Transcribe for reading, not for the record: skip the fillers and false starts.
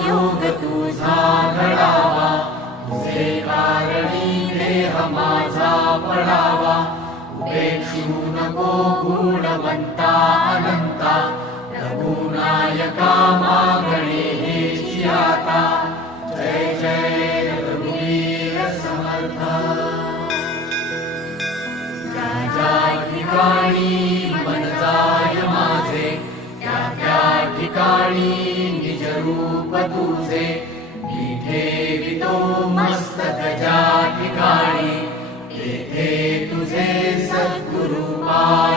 योग तुझा घडावा, तुझे कारणी देह माझा पडावा. उपेक्षू नको गुणवंता अनंता, रघुनायका मागणे हेची आता. जय जय रघुवीर समर्थ. ज्या ठिकाणी मन जाय माझे, त्या ठिकाणी निज रूप तुझे. मी ठेवितो मस्तक ज्या ठिकाणी, तेथे तुझे सद्गुरु पाय